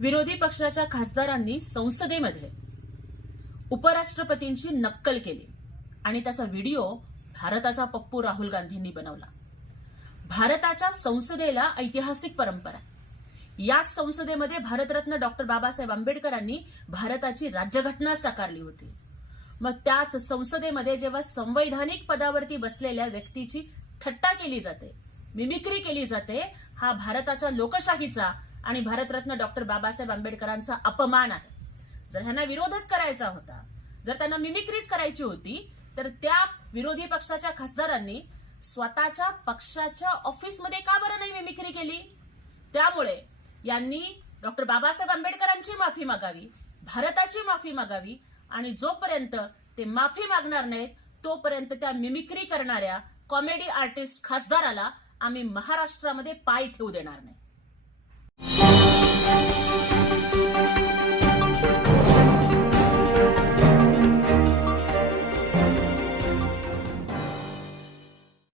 विरोधी पक्षाच्या खासदारांनी संसदेमध्ये उपराष्ट्रपतींची नक्कल केली आणि त्याचा व्हिडिओ भारताचा पप्पू राहुल गांधींनी बनवला. भारताच्या संसदेला ऐतिहासिक परंपरा याच संसदेमध्ये भारतरत्न डॉक्टर बाबासाहेब आंबेडकरांनी भारताची राज्यघटना साकारली होती. मग त्याच संसदेमध्ये जेव्हा संवैधानिक पदावरती बसलेल्या व्यक्तीची थट्टा केली जाते मिमिक्री केली जाते हा भारताच्या लोकशाहीचा आणि भारतरत्न डॉक्टर बाबासाहेब आंबेडकरांचा अपमान आहे. जर ह्यांना विरोधच करायचा होता जर त्यांना मिमिक्रीच करायची होती तर त्या विरोधी पक्षाच्या खासदारांनी स्वतःच्या पक्षाच्या ऑफिसमध्ये का बरं नाही मिमिक्री केली? त्यामुळे यांनी डॉक्टर बाबासाहेब आंबेडकरांची माफी मागावी भारताची माफी मागावी आणि जोपर्यंत ते माफी मागणार नाहीत तोपर्यंत त्या मिमिक्री करणाऱ्या कॉमेडी आर्टिस्ट खासदाराला आम्ही महाराष्ट्रामध्ये पाय ठेवू देणार नाही.